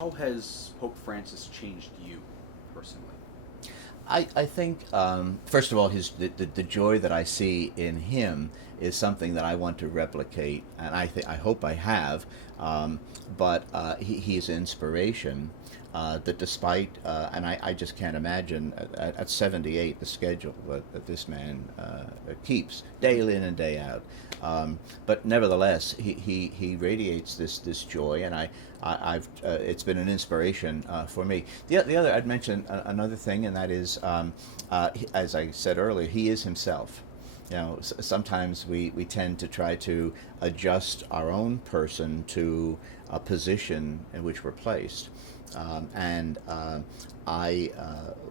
How has Pope Francis changed you personally? I think, first of all, the joy that I see in him is something that I want to replicate, and I hope I have. But he's inspiration. That despite, and I just can't imagine at 78 the schedule that this man keeps day in and day out. But nevertheless, he radiates this joy, and I've it's been an inspiration for me. The other I'd mention another thing, and that is, as I said earlier, he is himself. Sometimes we tend to try to adjust our own person to a position in which we're placed. And I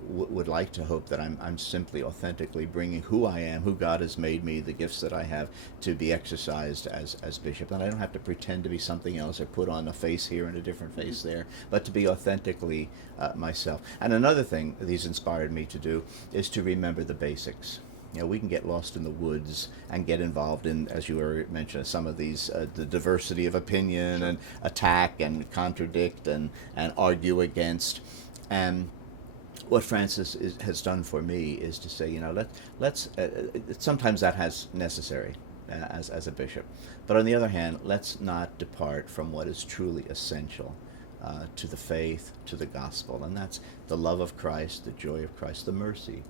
would like to hope that I'm simply authentically bringing who I am, who God has made me, the gifts that I have, to be exercised as bishop. And I don't have to pretend to be something else or put on a face here and a different face there, but to be authentically myself. And another thing that he's inspired me to do is to remember the basics. We can get lost in the woods and get involved in, as you were mentioning, some of these, the diversity of opinion Sure. and attack and contradict and argue against. And what Francis has done for me is to say, let's sometimes that has necessary as a bishop, but on the other hand, let's not depart from what is truly essential to the faith, to the gospel, and that's the love of Christ, the joy of Christ, the mercy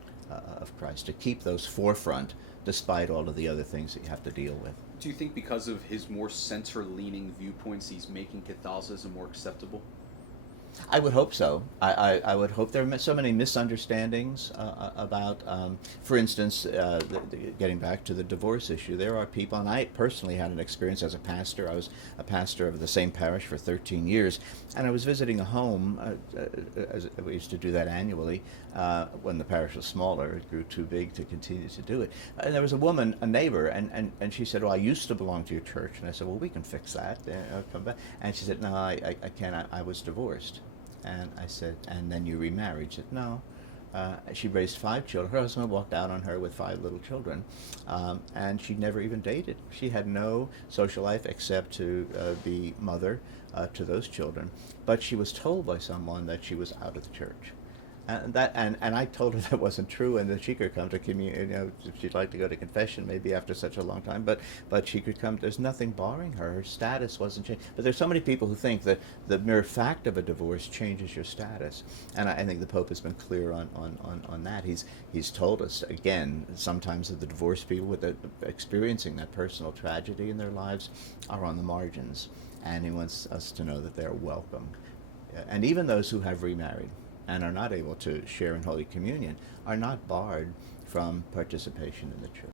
of Christ, to keep those forefront despite all of the other things that you have to deal with. Do you think because of his more center-leaning viewpoints, he's making Catholicism more acceptable? I would hope so. I would hope there are so many misunderstandings about, for instance, getting back to the divorce issue. There are people, and I personally had an experience as a pastor. I was a pastor of the same parish for 13 years, and I was visiting a home, as we used to do that annually, when the parish was smaller. It grew too big to continue to do it. And there was a woman, a neighbor, and she said, well, I used to belong to your church. And I said, well, we can fix that. I'll come back. And she said, no, I can't. I was divorced. And I said, and then you remarried? She said, no. She raised 5 children. Her husband walked out on her with 5 little children. And she never even dated. She had no social life except to be mother to those children. But she was told by someone that she was out of the church. And I told her that wasn't true, and that she could come to communion. If she'd like to go to confession, maybe after such a long time, but she could come. There's nothing barring her. Her status wasn't changed. But there's so many people who think that the mere fact of a divorce changes your status, and I think the Pope has been clear on that. He's told us again. Sometimes the divorced people experiencing that personal tragedy in their lives are on the margins, and he wants us to know that they're welcome, and even those who have remarried and are not able to share in Holy Communion are not barred from participation in the church.